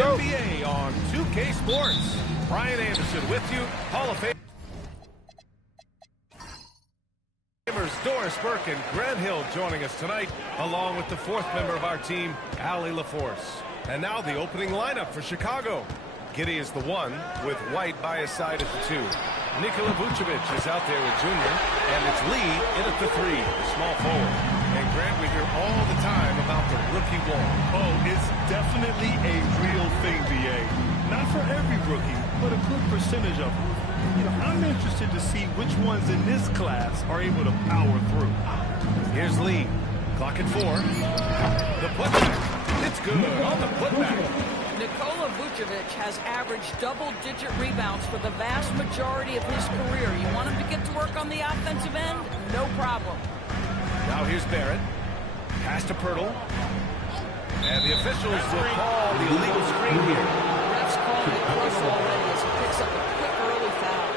NBA on 2K Sports. Brian Anderson with you, Hall of Fame. Doris Burke and Grant Hill joining us tonight, along with the fourth member of our team, Allie LaForce. And now the opening lineup for Chicago. Giddey is the 1, with White by his side at the 2. Nikola Vucevic is out there with Junior, and it's Lee in at the 3, the small forward. And Grant, we hear all the time about the rookie wall. Oh, it's definitely a real thing, BA. Not for every rookie, but a good percentage of them. You know, I'm interested to see which ones in this class are able to power through. Here's Lee. Clock at 4. The putback. It's good on the putback. Nikola Vucevic has averaged double-digit rebounds for the vast majority of his career. You want him to get to work on the offensive end? No problem. Now here's Barrett. Pass to Pirtle. And the officials will call the illegal screen here. Refs called it close already as he picks up a quick early foul.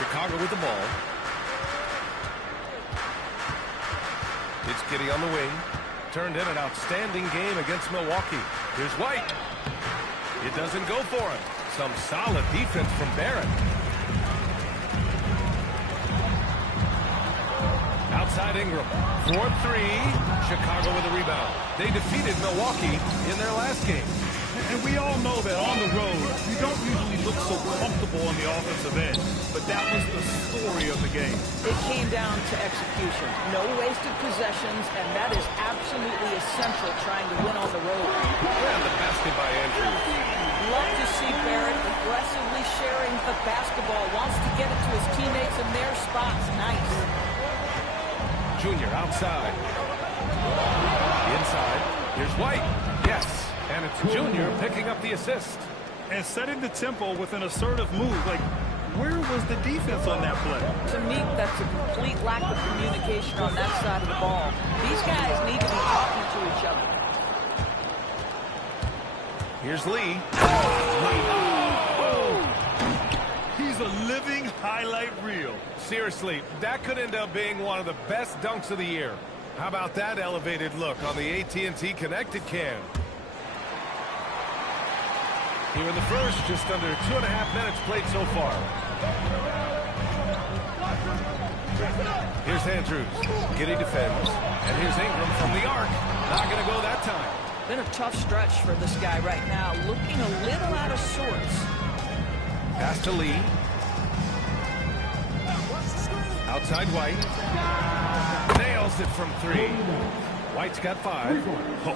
Chicago with the ball. It's Giddey on the wing. Turned in an outstanding game against Milwaukee. Here's White. It doesn't go for him. Some solid defense from Barrett. Outside Ingram. 4-3. Chicago with a rebound. They defeated Milwaukee in their last game. And we all know that on the road, you don't usually look so comfortable on the offensive end. But that was the story of the game. It came down to execution. No wasted possessions, and that is absolutely essential trying to win on the road. And the basket by Andrews. Love to see Barrett aggressively sharing the basketball. Wants to get it to his teammates in their spots. Nice. Junior outside. Inside. Here's White. Yes. And it's Junior picking up the assist. And setting the tempo with an assertive move. Like, where was the defense on that play? To me, that's a complete lack of communication on that side of the ball. These guys need to be talking to each other. Here's Lee. He's a living highlight reel. Seriously, that could end up being one of the best dunks of the year. How about that elevated look on the AT&T Connected Cam? Here in the first, just under 2.5 minutes played so far. Here's Andrews. Giddey defends. And here's Ingram from the arc. Not going to go that time. Been a tough stretch for this guy right now. Looking a little out of sorts. Pass to Lee. Outside White. Nails it from 3. White's got 5.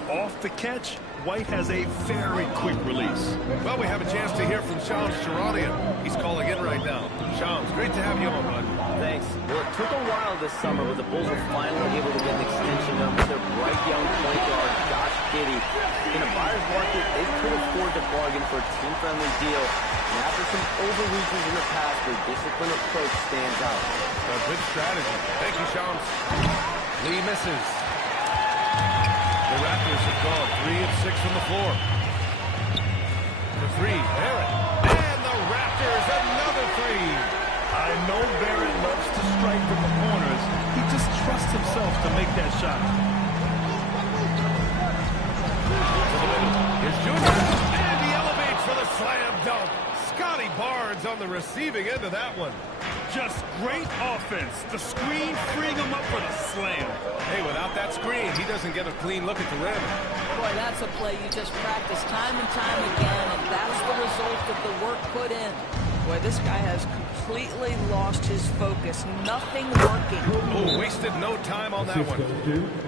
Off the catch, White has a very quick release. Well, we have a chance to hear from Shams Charania. He's calling in right now. Shams, great to have you on, bud. Thanks. Well, it took a while this summer, but the Bulls were finally able to get an extension done with their bright young point guard, Josh Giddey. In a buyer's market, they could afford to bargain for a team-friendly deal. And after some overreaches in the past, their disciplined approach stands out. A good strategy. Thank you, Shams. Lee misses. The Raptors have gone 3 of 6 from the floor. For 3, Barrett. And the Raptors, another 3. I know Barrett loves to strike from the corners. He just trusts himself to make that shot. To the middle. Here's Junior. And he elevates for the slam dunk. Scotty Barnes on the receiving end of that one. Just great offense. The screen freeing him up for the slam. Hey, without that screen, he doesn't get a clean look at the rim. Boy, that's a play you just practice time and time again, and that's the result of the work put in. Boy, this guy has completely lost his focus. Nothing working. Oh, wasted no time on that one.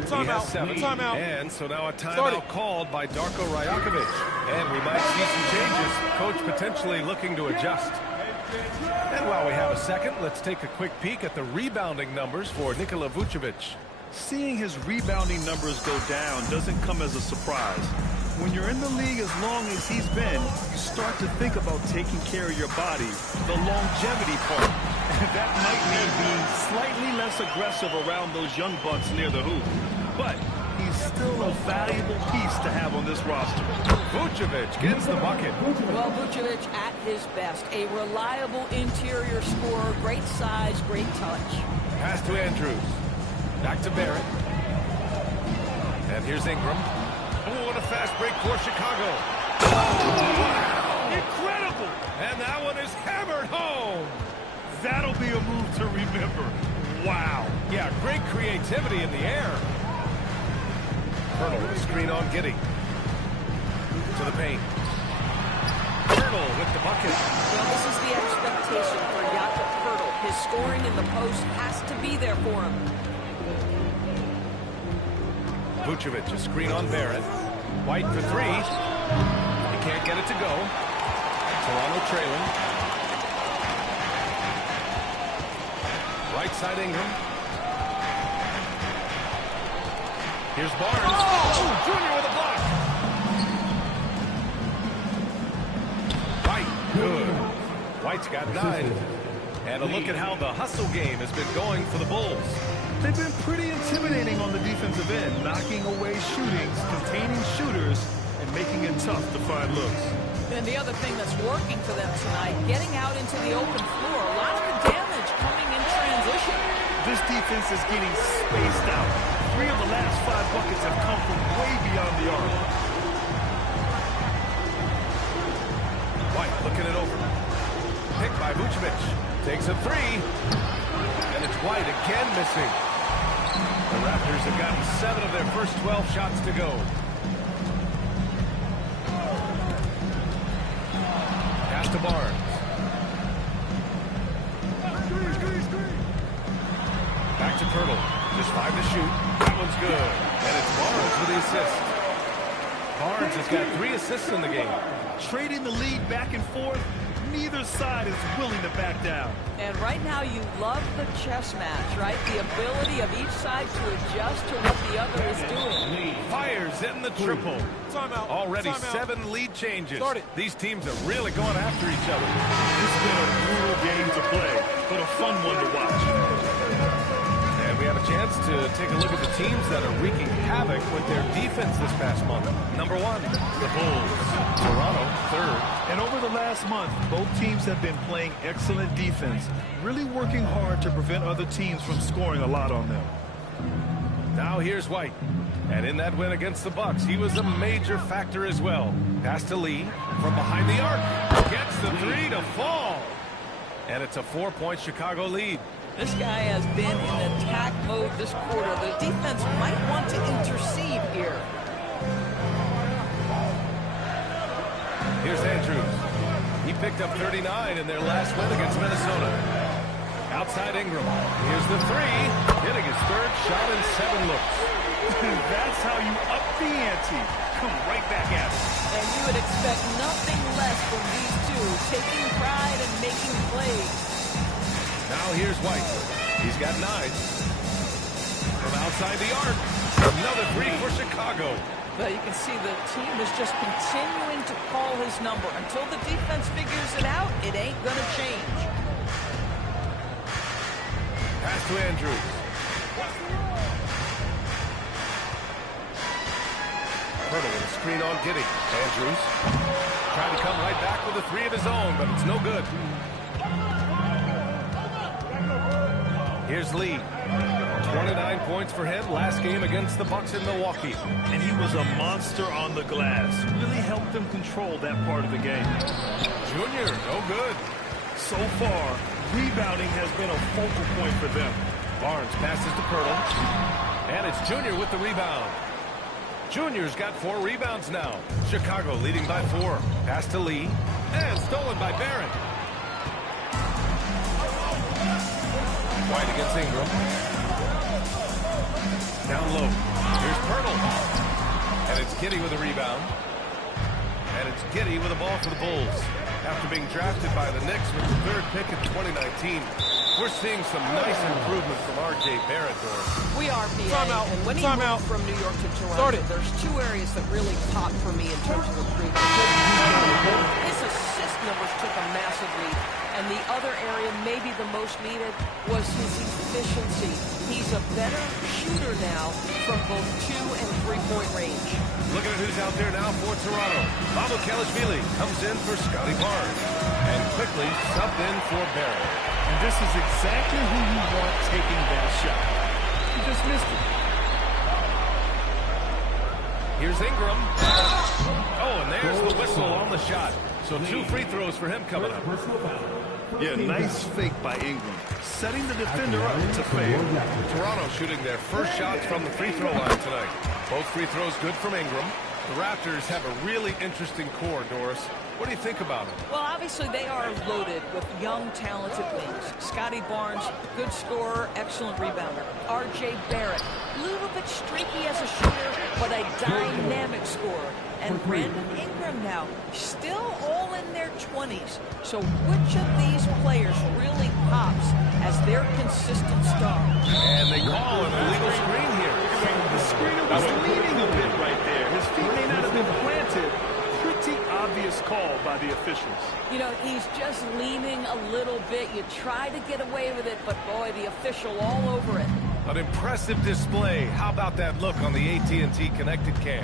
He has 7. Timeout. And so now a timeout called by Darko Rajakovic. And we might see some changes. Coach potentially looking to adjust. And while we have a second, let's take a quick peek at the rebounding numbers for Nikola Vucevic. Seeing his rebounding numbers go down doesn't come as a surprise. When you're in the league as long as he's been, you start to think about taking care of your body, the longevity part. And that might mean being slightly less aggressive around those young bucks near the hoop. But he's still a valuable piece to have on this roster. Vucevic gets the bucket. Well, Vucevic at his best. A reliable interior scorer, great size, great touch. Pass to Andrews. Back to Barrett. And here's Ingram. Oh, what a fast break for Chicago. Wow! Incredible! And that one is hammered home. That'll be a move to remember. Wow. Yeah, great creativity in the air. Hurdle with a screen on Giddey. To the paint. Hurdle with the bucket. Well, this is the expectation for Jakob Hurdle. His scoring in the post has to be there for him. Vucevic, a screen on Barrett. White for three. He can't get it to go. Toronto trailing. Right side Ingram. Here's Barnes. Oh, Junior with a block. White, good. White's got 9. And a look at how the hustle game has been going for the Bulls. They've been pretty intimidating on the defensive end, knocking away shootings, containing shooters, and making it tough to find looks. And the other thing that's working for them tonight, getting out into the open floor. A lot of the damage coming in transition. This defense is getting spaced out. 3 of the last 5 buckets have come from way beyond the arc. White looking it over. Picked by Vucevic. Takes a 3. And it's White again missing. The Raptors have gotten 7 of their first 12 shots to go. Pass to Barnes. Back to Pirtle. Just 5 to shoot. That one's good. And it's Barnes with the assist. Barnes has got 3 assists in the game. Trading the lead back and forth, neither side is willing to back down. And right now you love the chess match, right? The ability of each side to adjust to what the other is doing. Fires in the triple. Timeout. Already Timeout. 7 lead changes. Start it. These teams are really going after each other. It's been a brutal game to play, but a fun one to watch. And we have a chance to take a look at the teams that are wreaking havoc with their defense this past month. Number 1, the Bulls. Toronto, 3rd. And over the last month, both teams have been playing excellent defense, really working hard to prevent other teams from scoring a lot on them. Now here's White. And in that win against the Bucks, he was a major factor as well. Pass to Lee from behind the arc. Gets the 3 to fall. And it's a 4-point Chicago lead. This guy has been in attack mode this quarter. The defense might want to intercede here. Here's Andrews. He picked up 39 in their last win against Minnesota. Outside Ingram. Here's the 3. Hitting his 3rd shot in 7 looks. That's how you up the ante. Come right back at it. And you would expect nothing less from these two, taking pride and making plays. Now here's White. He's got 9. From outside the arc. Another 3 for Chicago. But you can see the team is just continuing to call his number. Until the defense figures it out, it ain't going to change. Pass to Andrews. Hurdle with a screen on Giddey. Andrews trying to come right back with a 3 of his own, but it's no good. Here's Lee. 29 points for him last game against the Bucks in Milwaukee. And he was a monster on the glass. Really helped them control that part of the game. Junior, no good. So far, rebounding has been a focal point for them. Barnes passes to Pirtle. And it's Junior with the rebound. Junior's got 4 rebounds now. Chicago leading by 4. Pass to Lee. And stolen by Barrett. White against Ingram. Down low. Here's Pirtle. And it's Giddey with a rebound. And it's Giddey with a ball for the Bulls. After being drafted by the Knicks with the 3rd pick in 2019, we're seeing some nice improvement from R.J. Barrett. We are, PA. Timeout. And when he Timeout. moved from New York to Start Toronto, it. there's 2 areas that really popped for me in terms of improvement. His assist numbers took a massive leap. And the other area, maybe the most needed, was his efficiency. He's a better shooter now from both 2- and 3-point range. Looking at who's out there now for Toronto. Kelishvili comes in for Scotty Barnes. And quickly subbed in for Barrett. And this is exactly who you want taking that shot. He just missed it. Here's Ingram. Oh, and there's the whistle on the shot. So 2 free throws for him coming up. Yeah, nice fake by Ingram, setting the defender up to fail. Toronto shooting their first shots from the free throw line tonight. Both free throws good from Ingram. The Raptors have a really interesting core, Doris. What do you think about it? Well, obviously they are loaded with young, talented wings. Scotty Barnes, good scorer, excellent rebounder. R.J. Barrett, a little bit streaky as a shooter, but a dynamic scorer. And Brandon Ingram now, still all in their 20s. So which of these players really pops as their consistent star? And they call an illegal screen here. The screener was leaning a bit right there. His feet may not have been planted. Pretty obvious call by the officials. You know, he's just leaning a little bit. You try to get away with it, but boy, the official all over it. An impressive display. How about that look on the AT&T connected cam?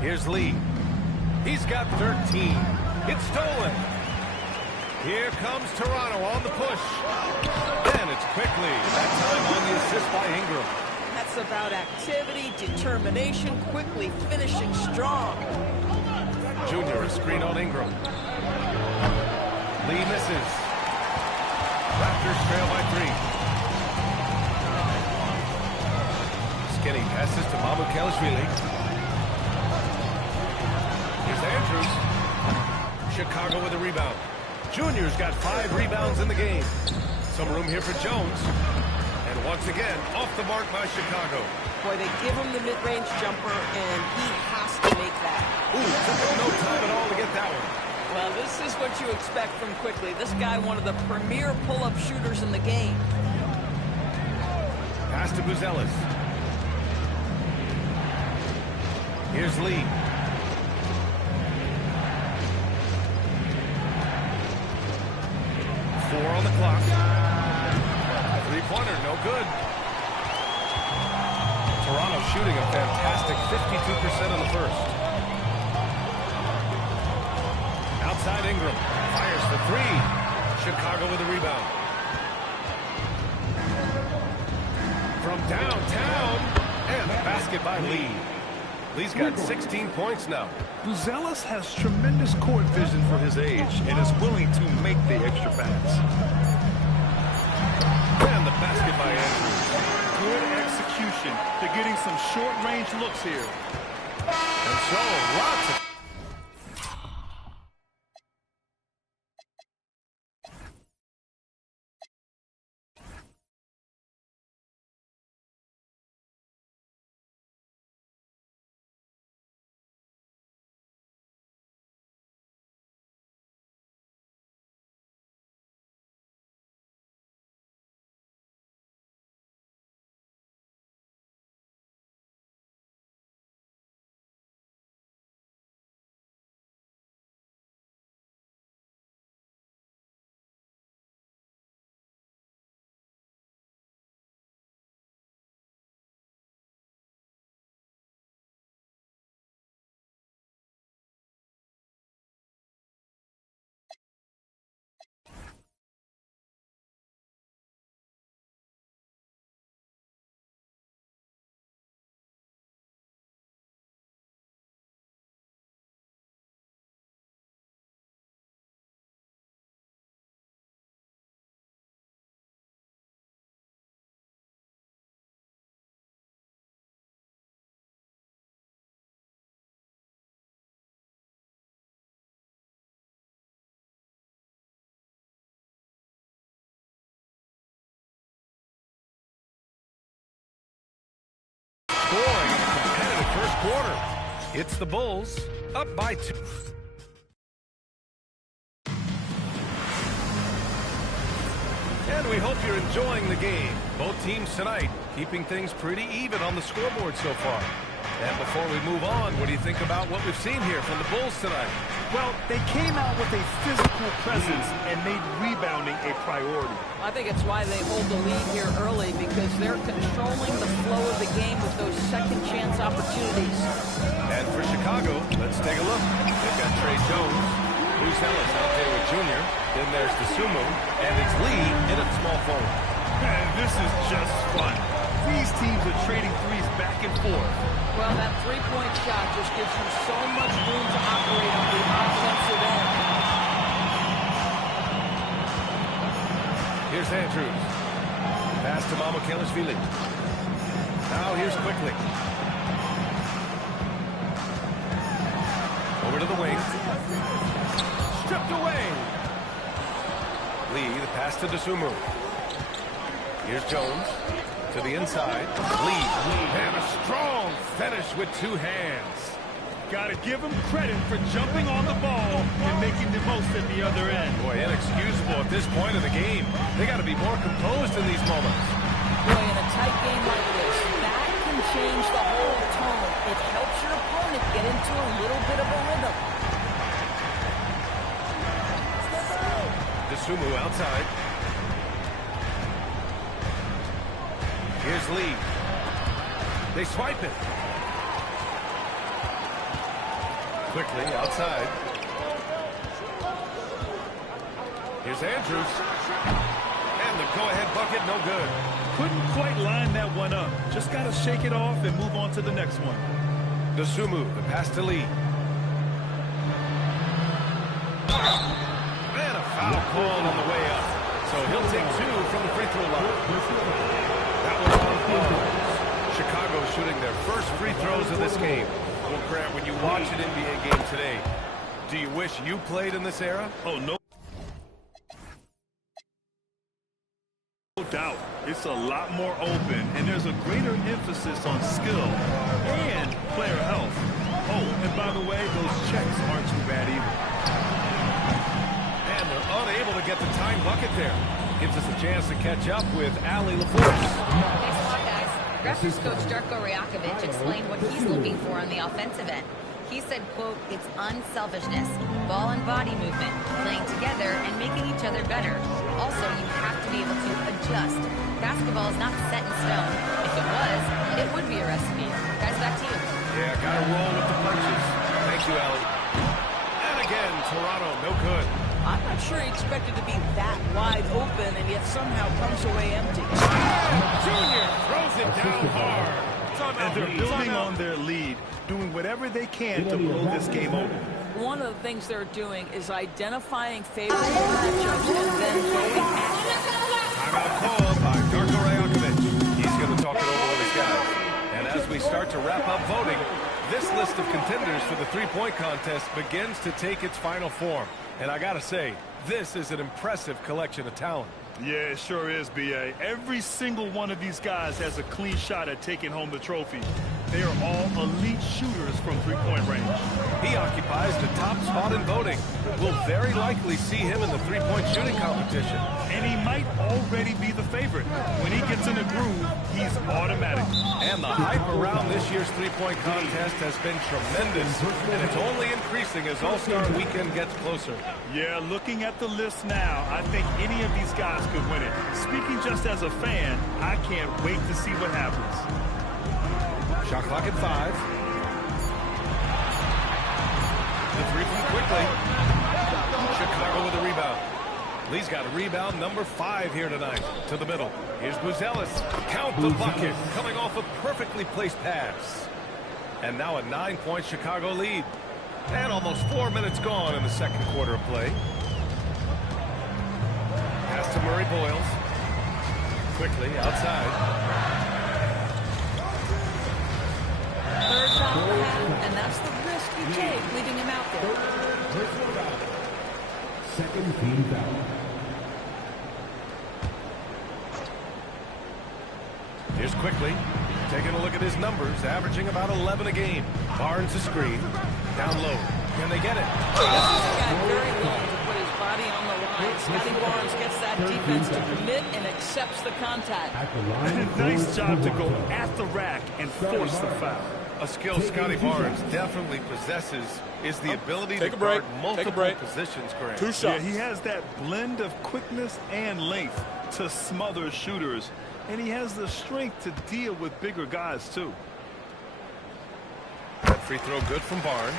Here's Lee. He's got 13. It's stolen. Here comes Toronto on the push. And it's quickly. That time on the assist by Ingram. That's about activity, determination, quickly finishing strong. Junior, a screen on Ingram. Lee misses. Raptors trail by 3. Skinny passes to Mamukelashvili. Here's Andrews. Chicago with a rebound. Junior's got 5 rebounds in the game. Some room here for Jones. And once again, off the mark by Chicago. Boy, they give him the mid-range jumper, and he has to make that. Ooh, took him no time at all to get that one. Well, this is what you expect from Quickly. This guy, one of the premier pull-up shooters in the game. Pass to Buzelis. Here's Lee. Four on the clock. Three-pointer, no good. Toronto shooting a fantastic 52% on the first. Outside Ingram. Fires for 3. Chicago with a rebound. From downtown. And the basket by Lee. Lee's got 16 points now. Buzelis has tremendous court vision for his age and is willing to make the extra pass. And the basket by Andrews. Good execution. They're getting some short-range looks here. And so, lots of... Scoring in a competitive first quarter. It's the Bulls up by 2. And we hope you're enjoying the game. Both teams tonight keeping things pretty even on the scoreboard so far. And before we move on, what do you think about what we've seen here from the Bulls tonight? Well, they came out with a physical presence and made rebounding a priority. I think it's why they hold the lead here early, because they're controlling the flow of the game with those second chance opportunities. And for Chicago, let's take a look. They've got Trey Jones, Buzelis out there with Junior. Then there's DeSumo, and it's Lee in at small forward. Man, this is just fun. These teams are trading threes back and forth. Well, that three-point shot just gives you so much room to operate on the offensive end. Here's Andrews. Pass to Mamukelashvili. Now here's Quickly. Over to the wing. Stripped away. Lee, the pass to Dosunmu. Here's Jones to the inside. Lee, and a strong finish with two hands. Got to give him credit for jumping on the ball and making the most at the other end. Boy, inexcusable at this point of the game. They got to be more composed in these moments. Boy, in a tight game like this, that can change the whole tone. It helps your opponent get into a little bit of a rhythm. Dosunmu outside. Here's Lee. They swipe it. Quickly outside. Here's Andrews. And the go-ahead bucket, no good. Couldn't quite line that one up. Just got to shake it off and move on to the next one. Dosunmu, the pass to Lee. And a foul called on the way up. So he'll take two from the free throw line. That was on Barnes. Chicago shooting their first free throws of this game. Well, Grant, when you watch an NBA game today, do you wish you played in this era? Oh, no doubt. It's a lot more open, and there's a greater emphasis on skill and player health. Oh, and by the way, those checks aren't too bad either. And they're unable to get the tying bucket there. Gives us a chance to catch up with Allie LaForce. Thanks a lot, guys. Raptors coach Darko Rajakovic explained what he's looking for on the offensive end. He said, quote, it's unselfishness, ball and body movement, playing together and making each other better. Also, you have to be able to adjust. Basketball is not set in stone. If it was, it would be a recipe. Guys, back to you. Yeah, gotta roll with the punches. Thank you, Allie. And again, Toronto, no good. I'm not sure he expected to be that wide open and yet somehow comes away empty. Junior throws it down hard. And they're building on their lead, doing whatever they can to blow this game open. One of the things they're doing is identifying favorable matchups and then going at Timeout called by Darko Rajakovic. He's going to talk it over with his guys. And as we start to wrap up voting, this list of contenders for the three-point contest begins to take its final form. And I got to say, this is an impressive collection of talent. Yeah, it sure is, B.A. Every single one of these guys has a clean shot at taking home the trophy. They are all elite shooters from three-point range. He occupies the top spot in voting. We'll very likely see him in the three-point shooting competition. And he might already be the favorite. When he gets in a groove, he's automatic. And the hype around this year's three-point contest has been tremendous. And it's only increasing as All-Star Weekend gets closer. Yeah, looking at the list now, I think any of these guys could win it. Speaking just as a fan, I can't wait to see what happens. Shot clock at 5. The three from Quickly. Chicago with a rebound. Lee's got a rebound, number 5 here tonight. To the middle. Here's Buzelis. Count the bucket. Coming off a perfectly placed pass. And now a 9-point Chicago lead. And almost 4 minutes gone in the second quarter of play. Pass to Murray Boyles. Quickly outside. Third foul for him, and that's the risk you take, leaving him out there. Second team foul. Here's Quickly. Taking a look at his numbers, averaging about 11 a game. Barnes a screen. Down low. Can they get it? This is a guy very willing to put his body on the line. Scotty Barnes gets that defense to commit and accepts the contact. Nice job to go at the rack and force the foul. A skill Scotty Barnes definitely possesses is the ability to guard multiple positions, Grant. 2 shots. Yeah, he has that blend of quickness and length to smother shooters. And he has the strength to deal with bigger guys, too. That free throw good from Barnes.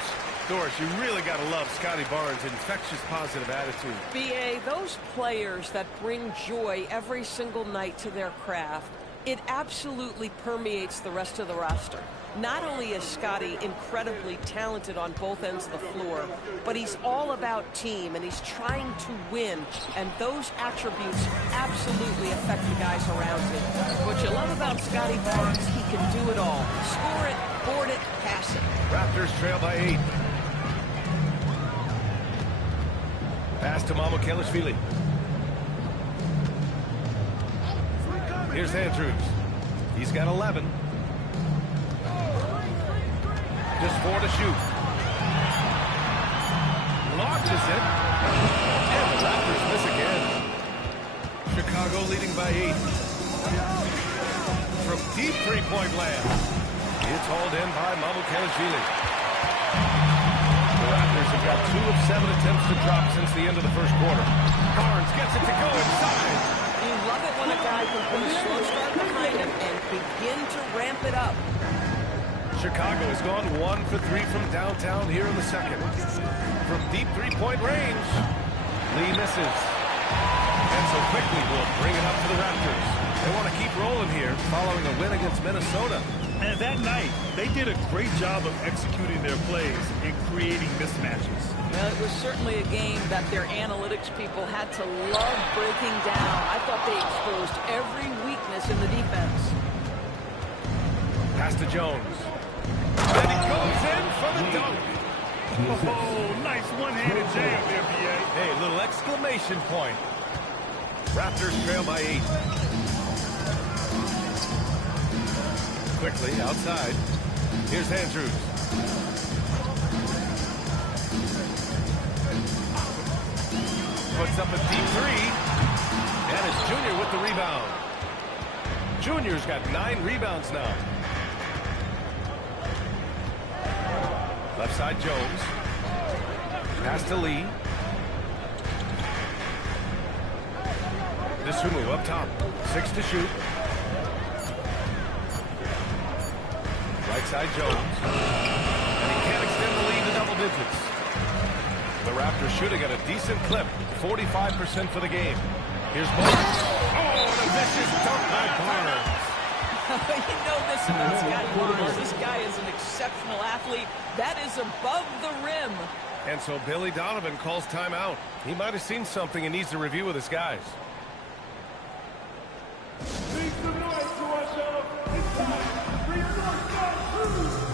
Doris, you really got to love Scotty Barnes' infectious positive attitude. B.A., those players that bring joy every single night to their craft It absolutely permeates the rest of the roster. Not only is Scottie incredibly talented on both ends of the floor, but he's all about team, and he's trying to win. And those attributes absolutely affect the guys around him. What you love about Scottie Barnes, he can do it all. Score it, board it, pass it. Raptors trail by 8. Pass to Mamukelashvili. Here's Andrews. He's got 11. Just 4 to shoot. Launches it. And the Raptors miss again. Chicago leading by 8. From deep three-point land. It's hauled in by Mamukelashvili. The Raptors have got 2 of 7 attempts to drop since the end of the first quarter. Barnes gets it to go inside. You love it when a guy can put a slow start behind him and begin to ramp it up. Chicago has gone 1 for 3 from downtown here in the second. From deep three-point range, Lee misses. And so quickly will bring it up to the Raptors. They want to keep rolling here following a win against Minnesota. And that night, they did a great job of executing their plays and creating mismatches. Well, it was certainly a game that their analytics people had to love breaking down. I thought they exposed every weakness in the defense. Pass to Jones. And he goes in for the dunk. Oh, nice one-handed jam there, B.A. Hey, little exclamation point. Raptors trail by 8. Quickly, outside. Here's Andrews. Puts up a deep 3. And it's Junior with the rebound. Junior's got 9 rebounds now. Left side, Jones. Pass to Lee. Dosunmu up top. 6 to shoot. Right side, Jones. And he can't extend the lead to double digits. The Raptors should have got a decent clip. 45% for the game. Here's Barnes. Oh, and a vicious dunk by Barnes. You know this about Scottie Barnes. This guy is an exceptional athlete. That is above the rim. And so Billy Donovan calls timeout. He might have seen something and needs to review with his guys. Make some noise to us, it's time for your North Star Crew.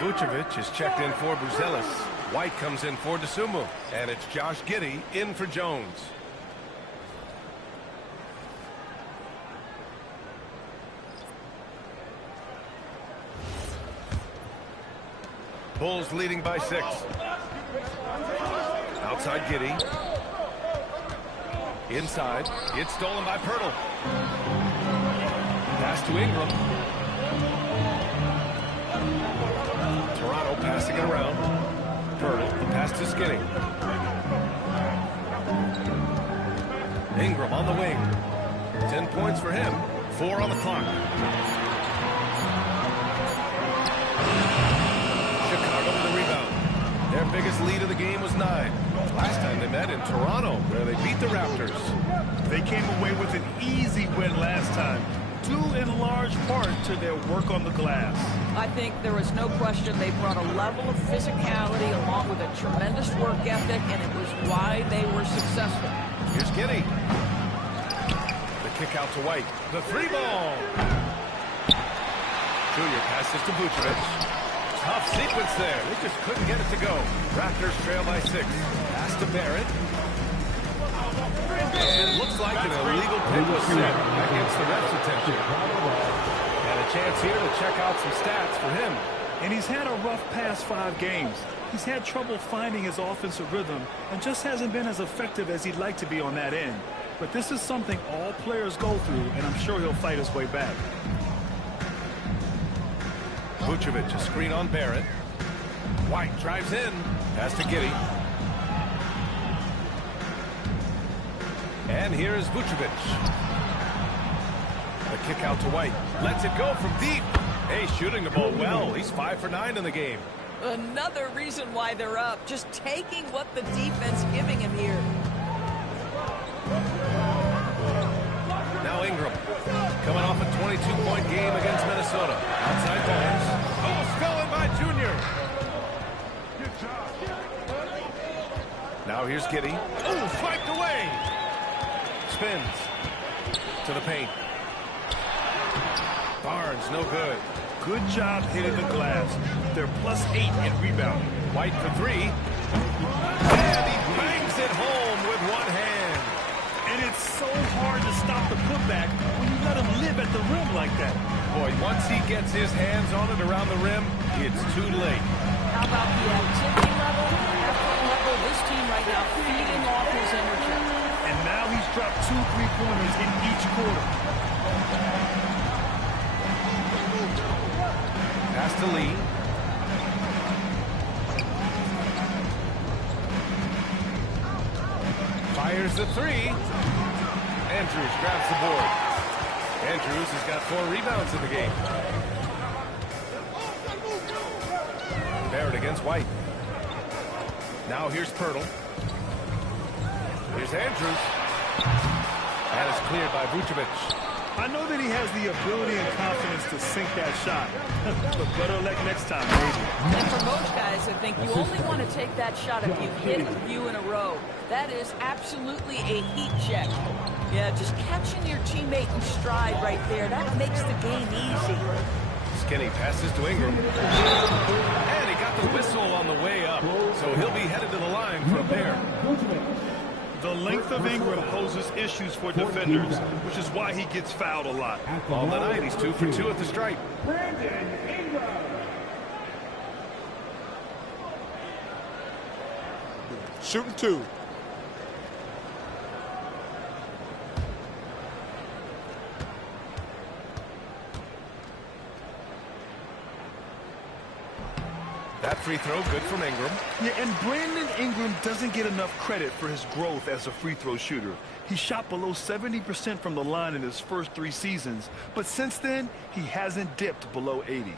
Vucevic is checked in for Buzelis. White comes in for Dosunmu. And it's Josh Giddey in for Jones. Bulls leading by 6. Outside Giddey. Inside. It's stolen by Pirtle. Pass to Ingram. Toronto passing it around. Pirtle, the pass to Skinny. Ingram on the wing. 10 points for him. 4 on the clock. Chicago with the rebound. Their biggest lead of the game was 9. Last time they met in Toronto, where they beat the Raptors. They came away with an easy win last time. due in large part to their work on the glass. I think there was no question they brought a level of physicality along with a tremendous work ethic, and it was why they were successful. Here's Giddey. The kick out to White. The three ball. Junior passes to Vucevic. Tough sequence there. They just couldn't get it to go. Raptors trail by 6. Pass to Barrett. It looks like an illegal pick was set against the ref's attention. And a chance here to check out some stats for him. And he's had a rough past 5 games. He's had trouble finding his offensive rhythm and just hasn't been as effective as he'd like to be on that end. But this is something all players go through, and I'm sure he'll fight his way back. Vucevic, a screen on Barrett. White drives in. Pass to Giddey. And here is Vucevic. The kick out to White. Lets it go from deep. Hey, shooting the ball well. He's 5 for 9 in the game. Another reason why they're up. Just taking what the defense giving him here. Now Ingram. Coming off a 22-point game against Minnesota. Outside Barnes. Oh, stolen by Junior. Now here's Giddey. Oh, swiped away. Spins to the paint. Barnes, no good. Good job hitting the glass. They're +8 in rebounding. White for 3. And he bangs it home with one hand. And it's so hard to stop the putback when you let him live at the rim like that. Boy, once he gets his hands on it around the rim, it's too late. How about the activity level, effort level? This team right now feeding off his energy. And now he's dropped 2 3-pointers in each quarter. Pass to Lee. Fires the 3. Andrews grabs the board. Andrews has got 4 rebounds in the game. Barrett against White. Now here's Pirtle. Here's Andrews. And it's cleared by Vucevic. I know that he has the ability and confidence to sink that shot. But better luck next time, maybe. And for most guys, I think you only want to take that shot if you hit a few in a row. That is absolutely a heat check. Yeah, just catching your teammate in stride right there, that makes the game easy. Skinny passes to Ingram. And he got the whistle on the way up. So he'll be headed to the line for a pair. The length of Ingram poses issues for defenders, which is why he gets fouled a lot. On the night, he's 2 for 2 at the stripe. Brandon Ingram. Shooting 2. That free throw, good from Ingram. Yeah, and Brandon Ingram doesn't get enough credit for his growth as a free throw shooter. He shot below 70% from the line in his first 3 seasons, but since then, he hasn't dipped below 80.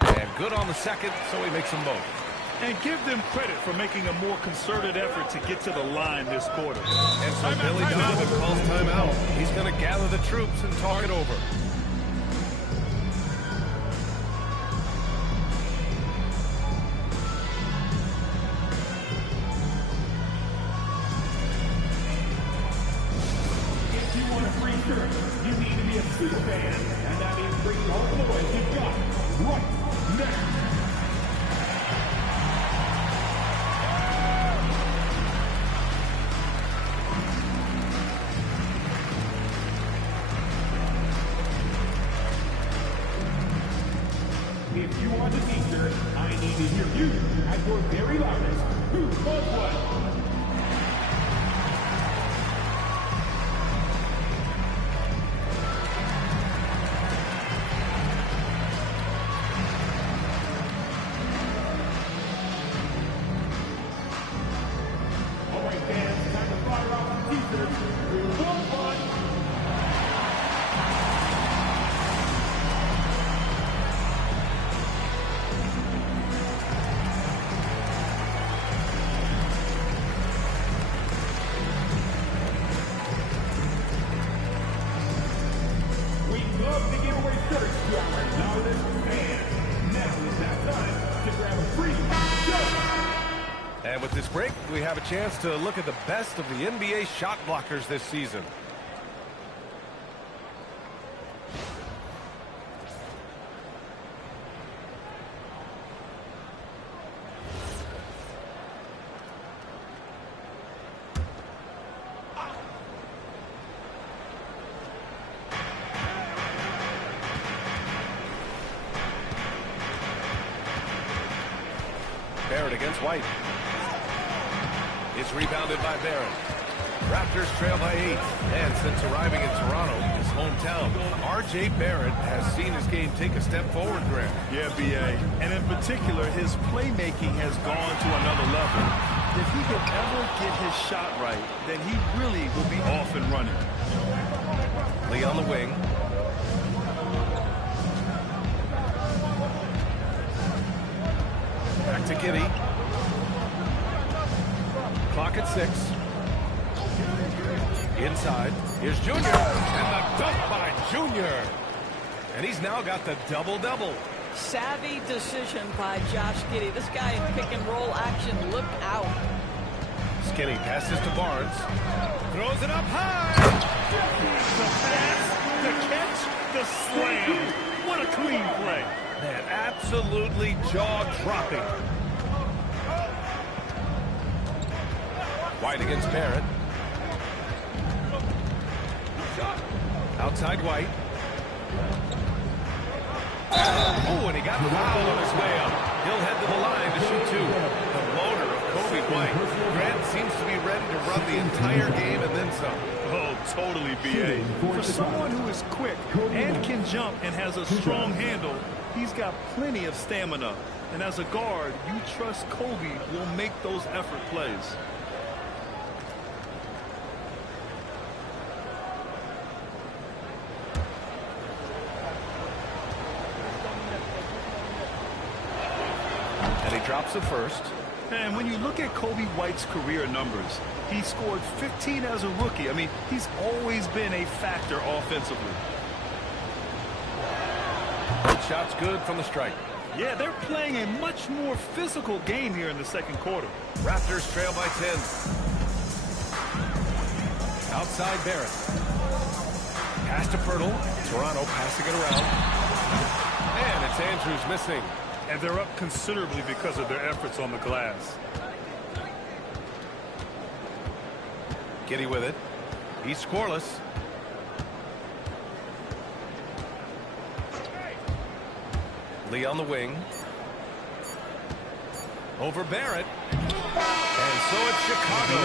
And good on the second, so he makes them both. And give them credit for making a more concerted effort to get to the line this quarter. And so Billy Donovan calls timeout. He's going to gather the troops and talk it over. If you want a free shirt, you need to be a super fan, and that means bringing all the boys you've got right now. If you are the teacher, I need to hear you at your very loudest. Who was what? All right, fans, time to fire off the teachers. Who was what? And with this break, we have a chance to look at the best of the NBA shot blockers this season. Barrett against White. It's rebounded by Barrett. Raptors trail by 8. And since arriving in Toronto, his hometown, R.J. Barrett has seen his game take a step forward, Grant. Yeah, B.A. And in particular, his playmaking has gone to another level. If he could ever get his shot right, then he really will be off and running. Lee on the wing. Back to Giddey. Clock at 6. Inside. Here's Junior. And the dunk by Junior. And he's now got the double-double. Savvy decision by Josh Giddey. This guy in pick-and-roll action. Look out. Skinny passes to Barnes. Throws it up high. The pass, the catch, the slam. What a clean play. Man, absolutely jaw-dropping. White against Barrett. Outside White. Oh, and he got fouled on his way up. He'll head to the line to shoot 2. The motor of Kobe White. Grant seems to be ready to run the entire game and then some. Oh, totally, B.A. For someone who is quick and can jump and has a strong handle, he's got plenty of stamina. And as a guard, you trust Kobe will make those effort plays. And he drops it first. And when you look at Kobe White's career numbers, he scored 15 as a rookie. I mean, he's always been a factor offensively. Shot's good from the stripe. Yeah, they're playing a much more physical game here in the second quarter. Raptors trail by 10. Outside Barrett. Pass to Pirtle. Toronto passing it around. And it's Andrews missing. And they're up considerably because of their efforts on the glass. Giddey with it. He's scoreless. Lee on the wing. Over Barrett. And so it's Chicago.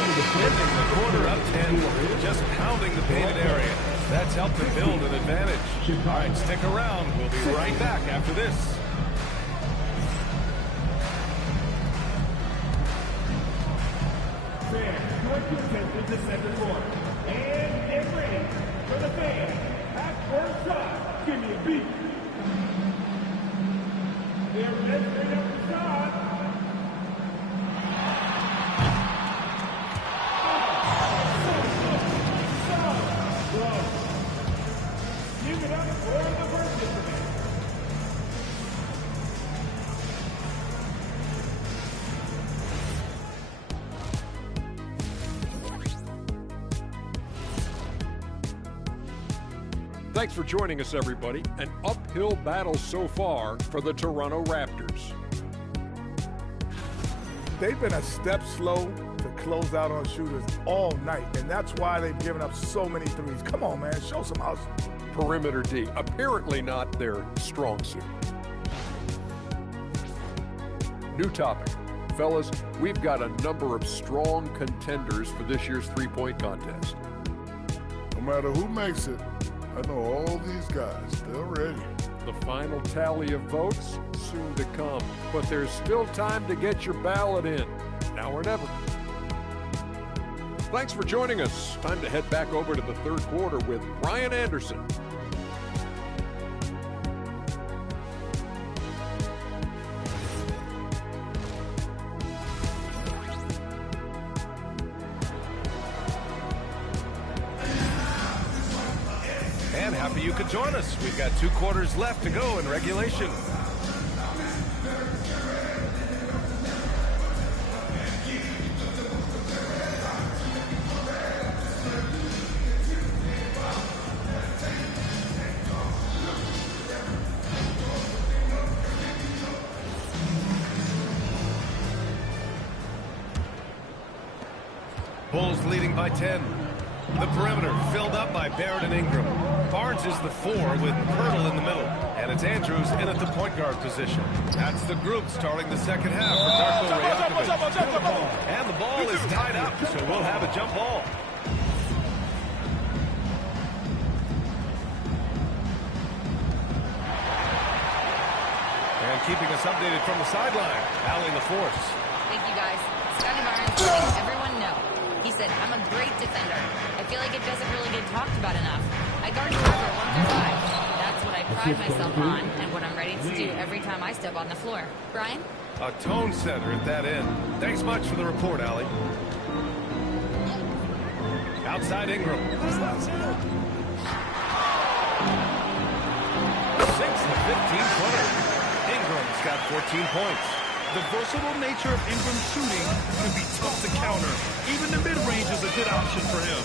Ending the quarter up 10. Just pounding the painted area. That's helped them build an advantage. All right, stick around. We'll be right back after this. Fans, your attention to center court. And get ready for the fans. At first shot, give me a beat. They're measuring up the shot. Give it up for the participants. Thanks for joining us, everybody. An uphill battle so far for the Toronto Raptors. They've been a step slow to close out on shooters all night, and that's why they've given up so many threes. Come on, man, show some hustle. Perimeter D, apparently not their strong suit. New topic. Fellas, we've got a number of strong contenders for this year's three-point contest. No matter who makes it, I know all these guys, they're ready. The final tally of votes soon to come, but there's still time to get your ballot in, now or never. Thanks for joining us. Time to head back over to the third quarter with Brian Anderson. And happy you could join us. We've got 2 quarters left to go in regulation. Bulls leading by 10. The perimeter filled up by Barrett and Ingram. Barnes is the 4 with Pirtle in the middle. And it's Andrews in at the point guard position. That's the group starting the second half for Darko Rajakovic. And the ball is tied up, so we'll have a jump ball. And keeping us updated from the sideline, Allie LaForce. Thank you, guys. Scotty Barnes letting everyone know. He said, I'm a great defender. I feel like it doesn't really get talked about enough. I guard whoever 1 through 5. That's what I pride myself on and what I'm ready to do every time I step on the floor. Brian? A tone setter at that end. Thanks much for the report, Allie. Outside Ingram. Sinks the 15-footer. Ingram's got 14 points. The versatile nature of Ingram's shooting can be tough to counter. Even the mid-range is a good option for him.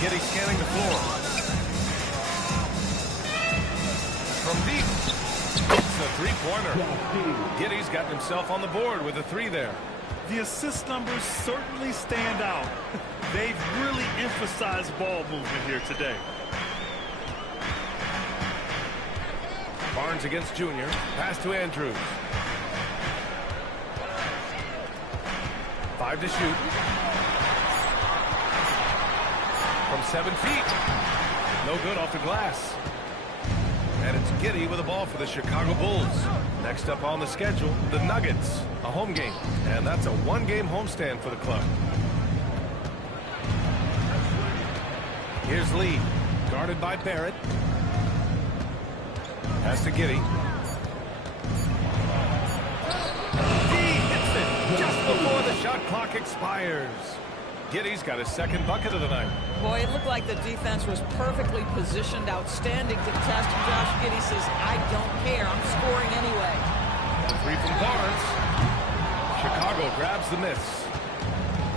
Giddey scanning the floor. From deep. It's a three-pointer. Giddey's gotten himself on the board with a 3 there. The assist numbers certainly stand out. They've really emphasized ball movement here today. Barnes against Junior. Pass to Andrews. 5 to shoot. From 7 feet. No good off the glass. And it's Giddey with the ball for the Chicago Bulls. Next up on the schedule, the Nuggets. A home game. And that's a 1-game homestand for the club. Here's Lee. Guarded by Barrett. Pass to Giddey. He hits it just before the shot clock expires. Giddey's got his second bucket of the night. Boy, it looked like the defense was perfectly positioned, outstanding to test. Josh Giddey says, I don't care, I'm scoring anyway. The 3 from Barnes. Chicago grabs the miss.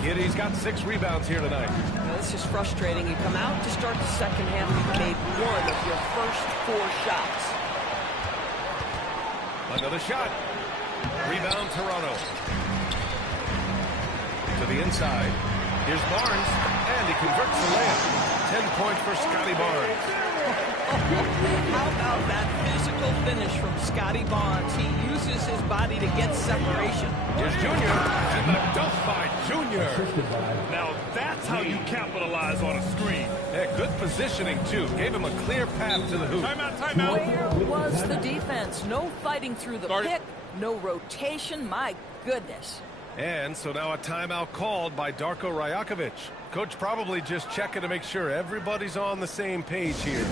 Giddey's got 6 rebounds here tonight. Now, this is frustrating. You come out to start the second half, you've made 1 of your first 4 shots. Another shot. Rebound, Toronto. To the inside. Here's Barnes, and he converts the layup. 10 points for Scotty Barnes. How about that physical finish from Scotty Barnes? He uses his body to get separation. Here's Junior, and the dunk by Junior. Now that's how you capitalize on a screen. Yeah, good positioning, too. Gave him a clear path to the hoop. Timeout. Where was the defense? No fighting through the pick, no rotation. My goodness. And so now a timeout called by Darko Rajakovic. Coach probably just checking to make sure everybody's on the same page here.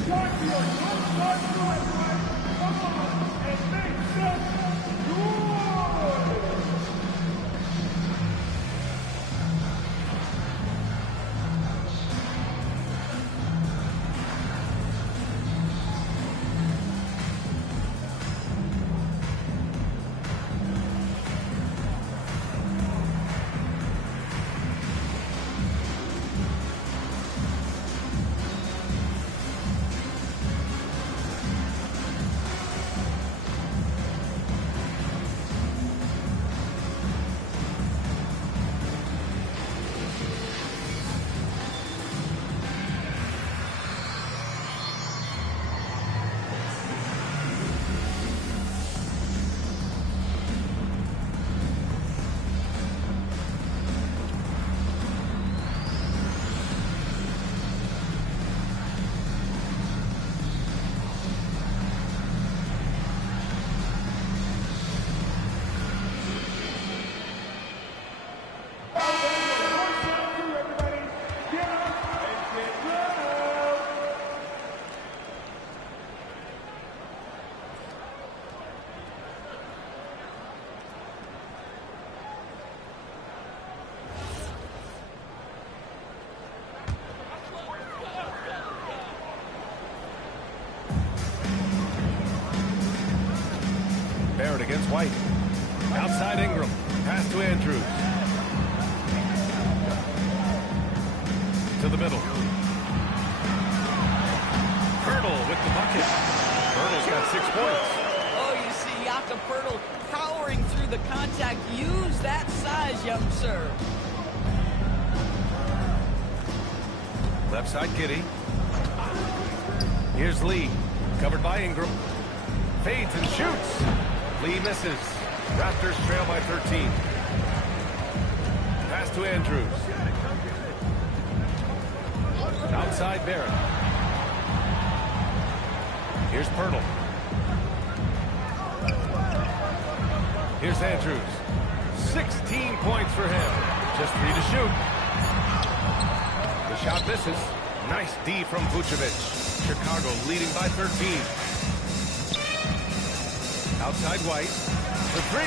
Barrett against White. Outside Ingram. Pass to Andrews. To the middle. Pirtle with the bucket. Pirtle's got 6 points. Oh, you see Jakob Poeltl powering through the contact. Use that size, young sir. Left side, Giddey. Here's Lee, covered by Ingram. Fades and shoots. Lee misses. Raptors trail by 13. Pass to Andrews. Outside Barrett. Here's Poeltl. Here's Andrews. 16 points for him. Just 3 to shoot. The shot misses. Nice D from Vucevic. Chicago leading by 13. Outside White. For 3.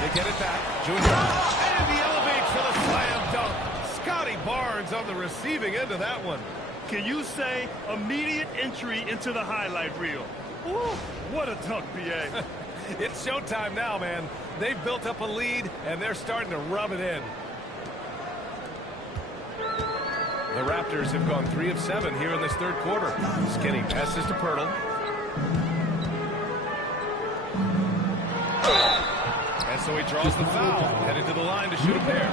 They get it back. Junior. And he elevates for the slam dunk. Scotty Barnes on the receiving end of that one. Can you say immediate entry into the highlight reel? Ooh, what a dunk, B.A. It's showtime now, man. They've built up a lead, and they're starting to rub it in. The Raptors have gone 3 of 7 here in this third quarter. Skinny passes to Poeltl. And so he draws the foul, headed to the line to shoot a pair.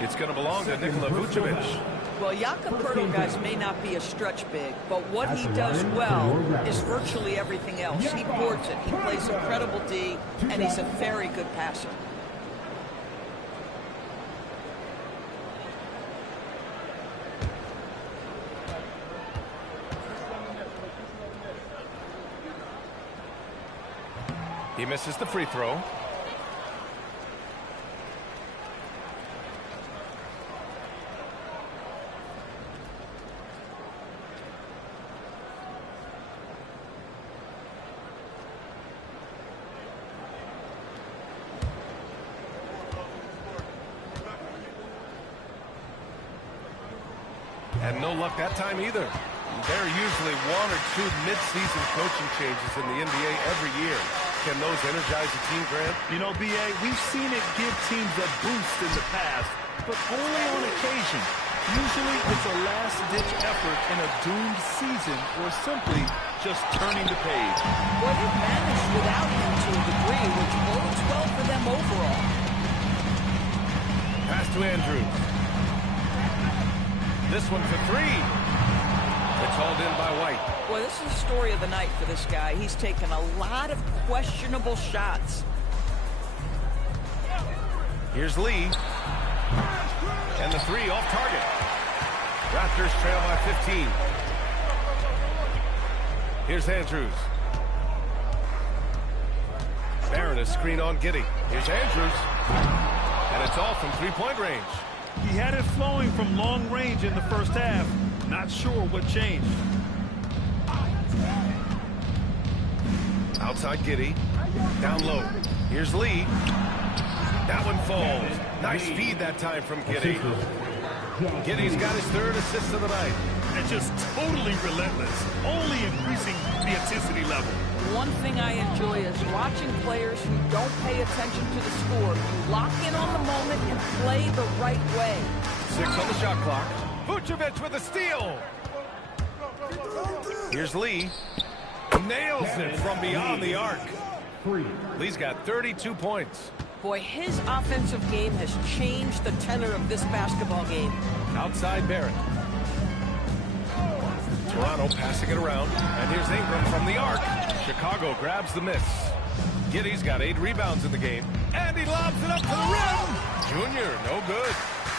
It's going to belong to Nikola Vucevic. Well, Jakob Poeltl, guys, may not be a stretch big, but what he does well is virtually everything else. He boards it, he plays incredible D, and he's a very good passer. He misses the free throw. And no luck that time either. There are usually 1 or 2 mid-season coaching changes in the NBA every year. Can those energize a team, Grant? You know, B.A., we've seen it give teams a boost in the past, but only on occasion. Usually it's a last-ditch effort in a doomed season or simply just turning the page. Well, they've managed without him to a degree, which bodes well for them overall. Pass to Andrews. This one for 3. It's hauled in by White. Boy, this is the story of the night for this guy. He's taken a lot of questionable shots. Here's Lee. And the 3 off target. Raptors trail by 15. Here's Andrews. Barrett a screen on Giddey. Here's Andrews. And it's all from 3-point range. He had it flowing from long range in the first half. Not sure what changed. Outside Giddey. Down low. Here's Lee. That one falls. Nice feed that time from Giddey. Giddey's got his 3rd assist of the night. And just totally relentless. Only increasing the intensity level. One thing I enjoy is watching players who don't pay attention to the score. You lock in on the moment and play the right way. 6 on the shot clock. Vucevic with a steal. Here's Lee. Nails it from beyond the arc. Lee's got 32 points. Boy, his offensive game has changed the tenor of this basketball game. Outside Barrett. Toronto passing it around. And here's Ingram from the arc. Chicago grabs the miss. Giddey's got 8 rebounds in the game. And he lobs it up to the rim. Junior, no good.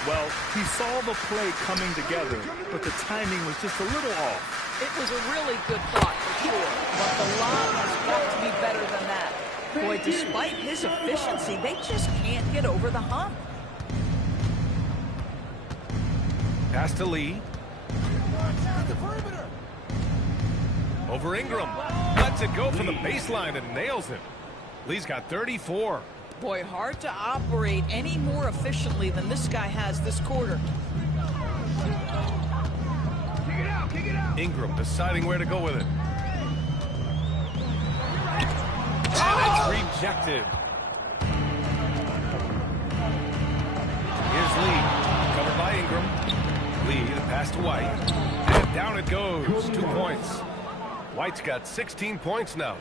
Well, he saw the play coming together, but the timing was just a little off. It was a really good thought, for sure, but the lob has got to be better than that. Boy, despite his efficiency, they just can't get over the hump. Pass to Lee. Over Ingram. Lets it go from the baseline and nails it. Lee's got 34. Boy, hard to operate any more efficiently than this guy has this quarter. Ingram deciding where to go with it. And it's rejected. Here's Lee. Covered by Ingram. Lee, the pass to White. And down it goes. 2 points. White's got 16 points now.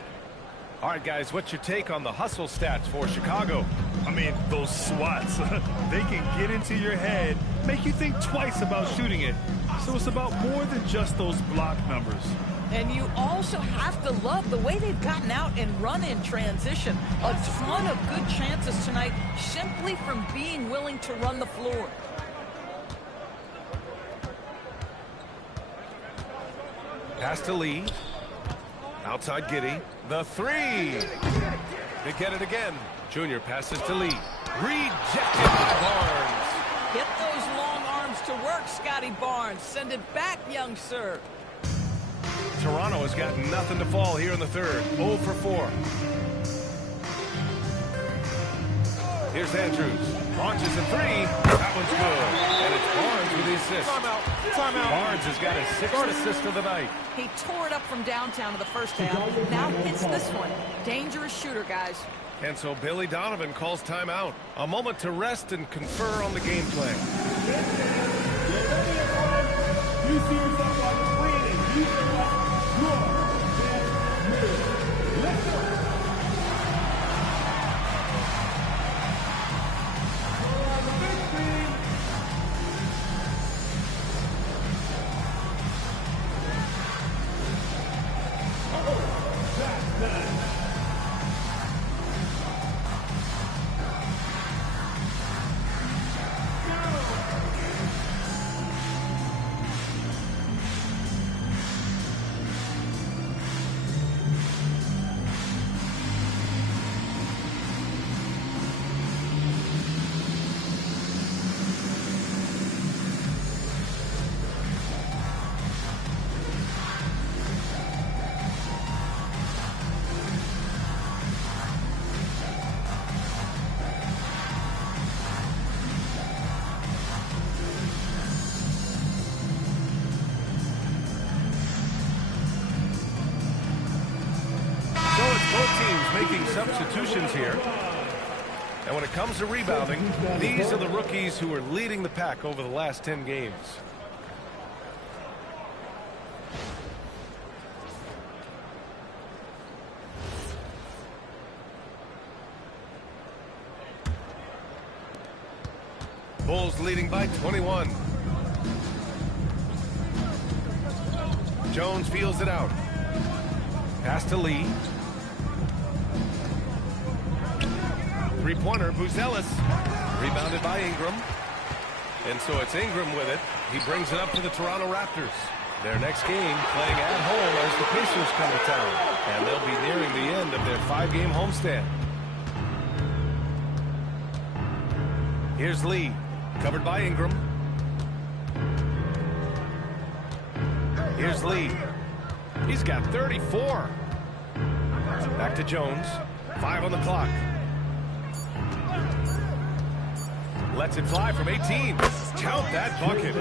All right, guys, what's your take on the hustle stats for Chicago? I mean, those swats, they can get into your head, make you think twice about shooting it. So it's about more than just those block numbers. And you also have to love the way they've gotten out and run in transition. A ton of good chances tonight simply from being willing to run the floor. Pass to Lee. Outside Giddey. The three. They get it again. Junior passes to Lee. Rejected by Barnes. Get those long arms to work, Scotty Barnes. Send it back, young sir. Toronto has got nothing to fall here in the third. 0 for 4. Here's Andrews. Launches a three. That one's good. And it's Barnes with the assist. Timeout. Barnes has got his 6th assist of the night. He tore it up from downtown in the first half. Now hits this one. Dangerous shooter, guys. And so Billy Donovan calls timeout. A moment to rest and confer on the game plan. Making substitutions here. And when it comes to rebounding, these are the rookies who are leading the pack over the last 10 games. Bulls leading by 21. Jones feels it out. Pass to Lee. Three-pointer, Buzelis. Rebounded by Ingram. And so it's Ingram with it. He brings it up to the Toronto Raptors. Their next game playing at home as the Pacers come to town. And they'll be nearing the end of their 5-game homestand. Here's Lee. Covered by Ingram. Here's Lee. He's got 34. Back to Jones. 5 on the clock. Lets it fly from 18. Count that bucket.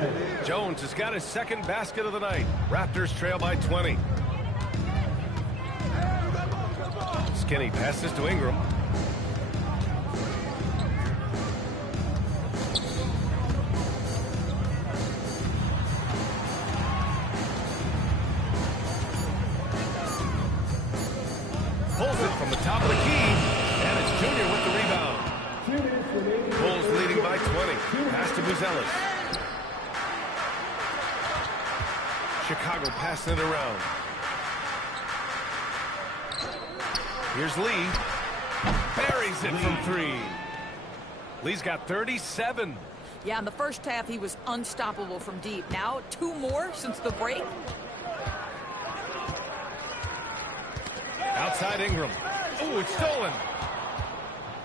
Jones has got his 2nd basket of the night. Raptors trail by 20. Skinny passes to Ingram. Pulls it from the top of the key. And it's Junior with the rebound. Bulls leading by 20. Pass to Buzelis. Chicago passing it around. Here's Lee. Buries it from 3. Lee's got 37. Yeah, in the first half, he was unstoppable from deep. Now, 2 more since the break. Outside Ingram. Oh, it's stolen.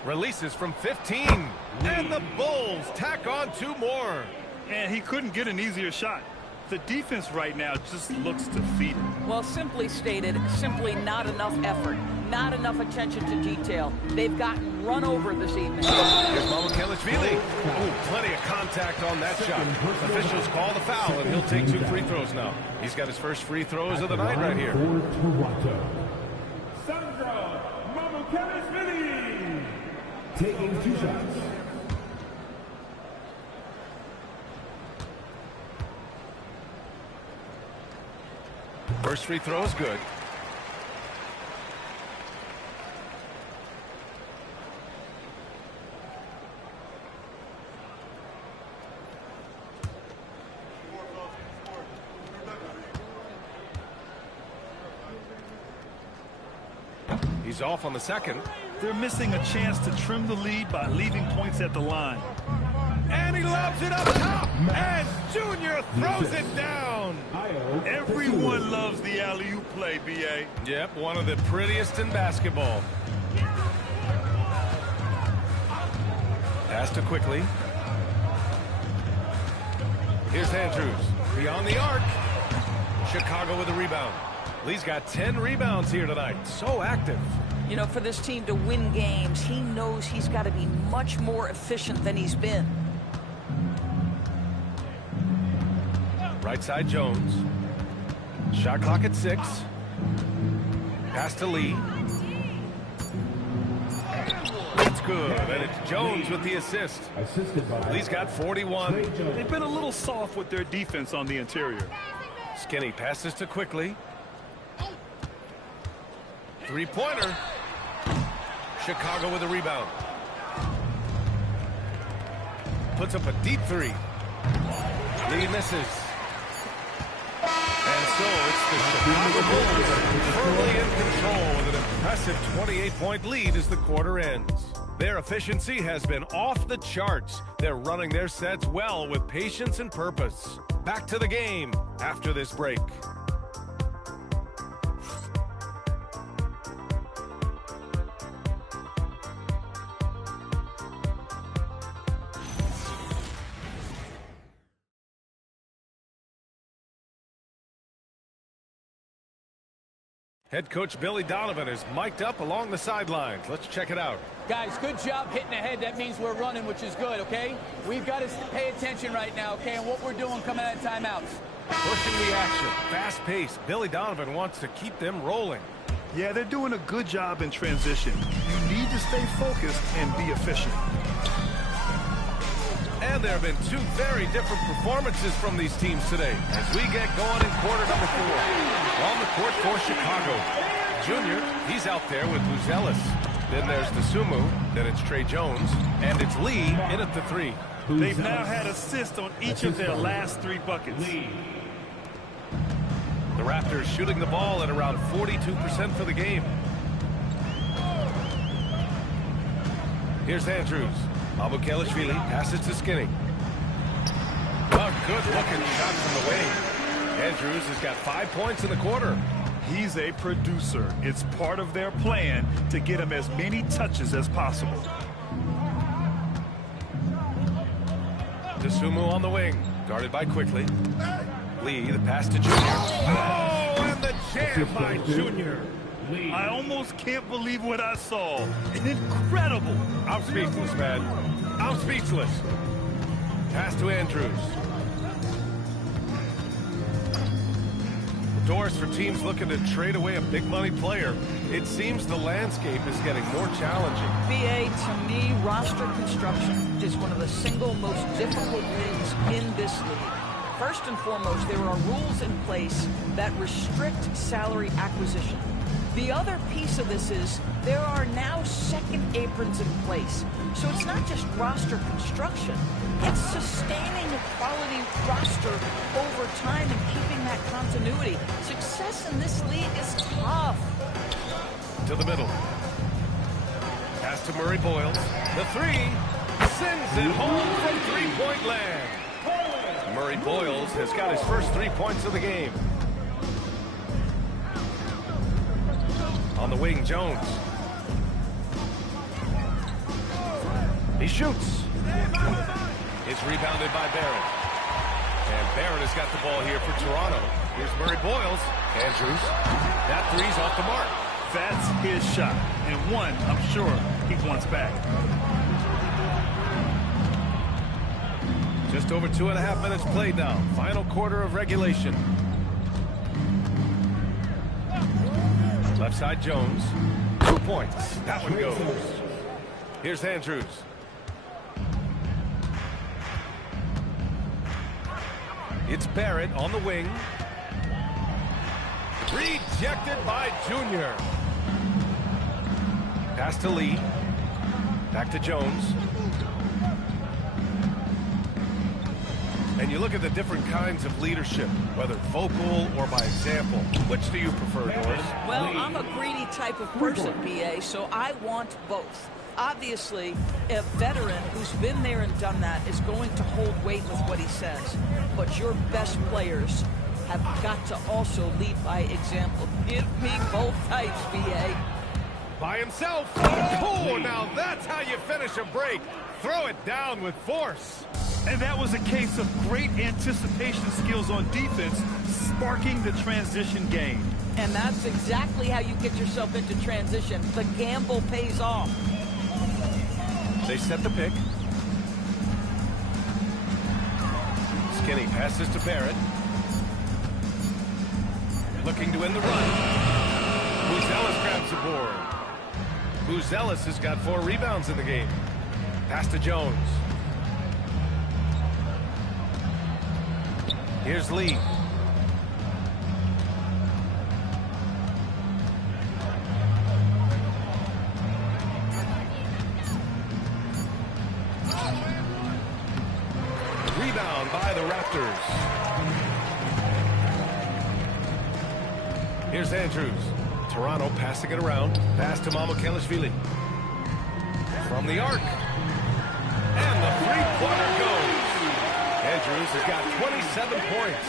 Releases from 15. And the Bulls tack on 2 more. And he couldn't get an easier shot. The defense right now just looks defeated. Well, simply stated, simply not enough effort. Not enough attention to detail. They've gotten run over this evening. Here's Mamukelashvili. Ooh, plenty of contact on that shot. Officials call the foul, and he'll take 2 free throws now. He's got his first free throws of the night right here. Sandro Mamukelashvili taking 2 shots. First free throw is good. He's off on the second. They're missing a chance to trim the lead by leaving points at the line. And he lobs it up top. And Junior throws it down. Everyone loves the alley-oop play, B.A. Yep, one of the prettiest in basketball. Pass to Quickly. Here's Andrews. Beyond the arc. Chicago with a rebound. Lee's got 10 rebounds here tonight. So active. You know, for this team to win games, he knows he's got to be much more efficient than he's been. Right side Jones. Shot clock at 6. Pass to Lee. It's good, and it's Jones with the assist. Lee's got 41. They've been a little soft with their defense on the interior. Skinny passes to Quickly. Three-pointer. Chicago with a rebound. Puts up a deep three. Lee misses. And so it's the Chicago Bulls firmly in control with an impressive 28-point lead as the quarter ends. Their efficiency has been off the charts. They're running their sets well with patience and purpose. Back to the game after this break. Head coach Billy Donovan is mic'd up along the sidelines. Let's check it out. Guys, good job hitting ahead. That means we're running, which is good, okay? We've got to pay attention right now, okay, and what we're doing coming out of timeouts. Pushing the action, fast pace. Billy Donovan wants to keep them rolling. Yeah, they're doing a good job in transition. You need to stay focused and be efficient. And there have been two very different performances from these teams today as we get going in quarter number 4. On the court for Chicago. Junior, he's out there with Buzelis. Then there's Dosunmu. Then it's Trey Jones. And it's Lee in at the 3. They've now had assists on each of their last 3 buckets. The Raptors shooting the ball at around 42% for the game. Here's Andrews. Abukelashvili passes to Skinny. A good-looking shot from the wing. Andrews has got 5 points in the quarter. He's a producer. It's part of their plan to get him as many touches as possible. Dosunmu on the wing, guarded by Quickly. Lee, the pass to Junior. Oh, and the jam by Junior. I almost can't believe what I saw. Incredible. I'm speechless, man. I'm speechless. Pass to Andrews. Doors for teams looking to trade away a big money player. It seems the landscape is getting more challenging. BA, to me, roster construction is one of the single most difficult things in this league. First and foremost, there are rules in place that restrict salary acquisition. The other piece of this is there are now second aprons in place. So it's not just roster construction, it's sustaining a quality roster over time and keeping that continuity. Success in this league is tough. To the middle. Pass to Murray Boyles. The 3 sends it home from three-point land. Murray Boyles has got his first 3 points of the game. On the wing, Jones. He shoots. It's rebounded by Barrett. And Barrett has got the ball here for Toronto. Here's Murray Boyles. Andrews. That 3's off the mark. That's his shot. And one, I'm sure, he wants back. Just over 2.5 minutes played now. Final quarter of regulation. Left side, Jones. 2 points. That one goes. Here's Andrews. It's Barrett on the wing. Rejected by Junior. Pass to Lee. Back to Jones. And you look at the different kinds of leadership, whether vocal or by example. Which do you prefer, Doris? Well, I'm a greedy type of person, B.A., so I want both. Obviously, a veteran who's been there and done that is going to hold weight with what he says. But your best players have got to also lead by example. Give me both types, B.A. By himself. Oh, now that's how you finish a break. Throw it down with force. And that was a case of great anticipation skills on defense, sparking the transition game. And that's exactly how you get yourself into transition. The gamble pays off. They set the pick. Skinny passes to Barrett. Looking to win the run. Buzelis grabs the board. Buzelis has got 4 rebounds in the game. Pass to Jones. Here's Lee. Rebound by the Raptors. Here's Andrews. Toronto passing it around. Pass to Mamukelashvili. From the arc. And the three-pointer goes. Andrews has got 27 points.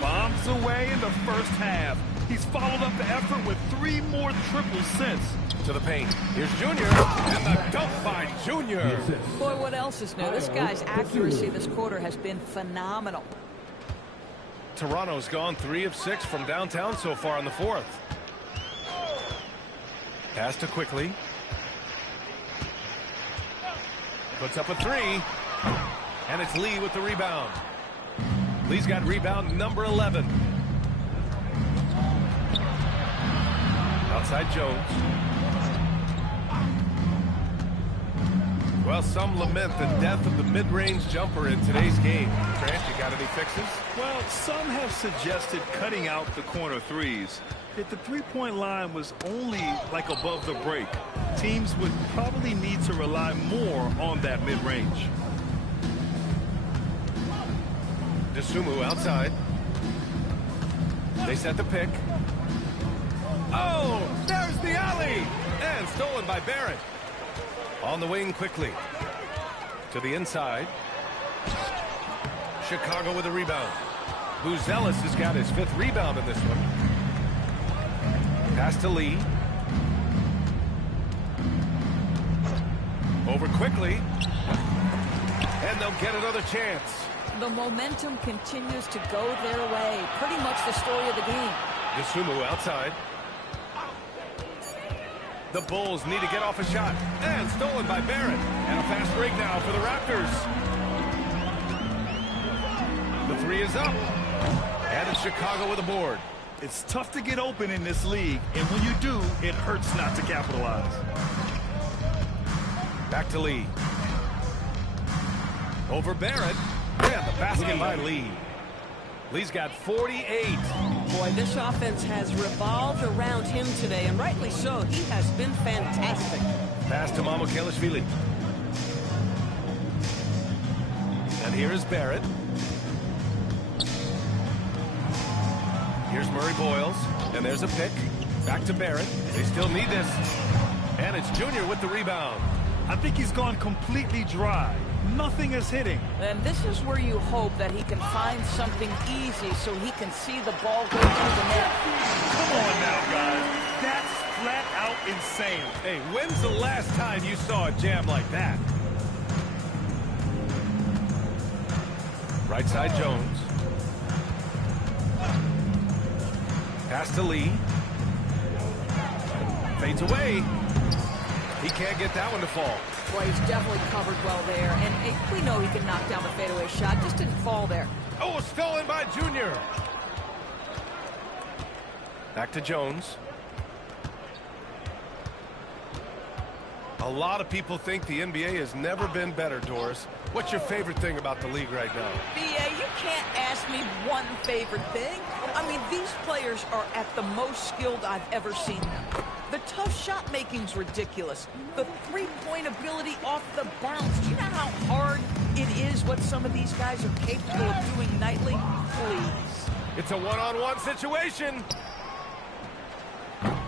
Bombs away in the first half. He's followed up the effort with 3 more triples since. To the paint. Here's Junior. And the dunk by Junior. Boy, what else is new? This guy's accuracy this quarter has been phenomenal. Toronto's gone 3 of 6 from downtown so far in the 4th. Pass to Quickly. Puts up a 3. And it's Lee with the rebound. Lee's got rebound number 11. Outside Jones. Well, some lament the death of the mid-range jumper in today's game. Grant, you got any fixes? Well, some have suggested cutting out the corner threes. If the three-point line was only like above the break, teams would probably need to rely more on that mid-range. Dosunmu outside. They set the pick. Oh, there's the alley! And stolen by Barrett. On the wing quickly. To the inside. Chicago with a rebound. Buzelis has got his 5th rebound in this one. Pass to Lee. Over quickly. And they'll get another chance. The momentum continues to go their way. Pretty much the story of the game. Dosunmu outside. The Bulls need to get off a shot. And stolen by Barrett. And a fast break now for the Raptors. The 3 is up. And it's Chicago with a board. It's tough to get open in this league, and when you do, it hurts not to capitalize. Back to Lee. Over Barrett. And the basket by Lee. Lee's got 48. Boy, this offense has revolved around him today, and rightly so. He has been fantastic. Pass to Mamukelashvili. And here is Barrett. Here's Murray Boyles. And there's a pick. Back to Barrett. They still need this. And it's Junior with the rebound. I think he's gone completely dry. Nothing is hitting. And this is where you hope that he can find something easy so he can see the ball go through the net. Come on now, guys. That's flat out insane. Hey, when's the last time you saw a jam like that? Right side Jones. Pass to Lee. Fades away. He can't get that one to fall. Boy, he's definitely covered well there. And we know he can knock down the fadeaway shot. Just didn't fall there. Oh, stolen by Junior. Back to Jones. A lot of people think the NBA has never been better, Doris. What's your favorite thing about the league right now? B.A., you can't ask me one favorite thing. I mean, these players are at the most skilled I've ever seen them. The tough shot making's ridiculous. The three-point ability off the bounce. Do you know how hard it is what some of these guys are capable of doing nightly? Please. It's a one-on-one situation.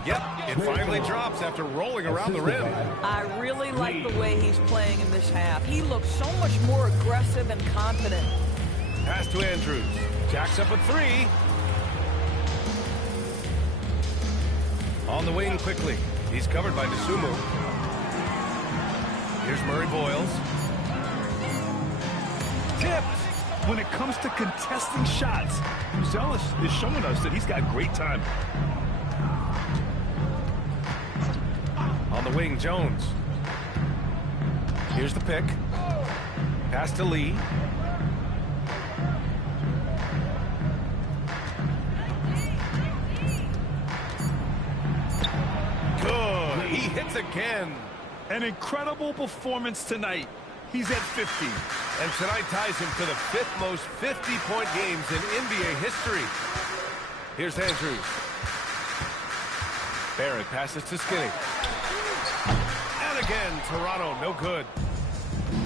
Yep, it finally drops after rolling around the rim. I really like the way he's playing in this half. He looks so much more aggressive and confident. Pass to Andrews. Jacks up a three. On the wing quickly. He's covered by Dosunmu. Here's Murray Boyles. Tipped. When it comes to contesting shots, Buzelis is showing us that he's got great timing. On the wing, Jones. Here's the pick. Pass to Lee. Good. He hits again. An incredible performance tonight. He's at 50. And tonight ties him to the 5th most 50-point games in NBA history. Here's Andrews. Barrett passes to Skinny. And again, Toronto, no good.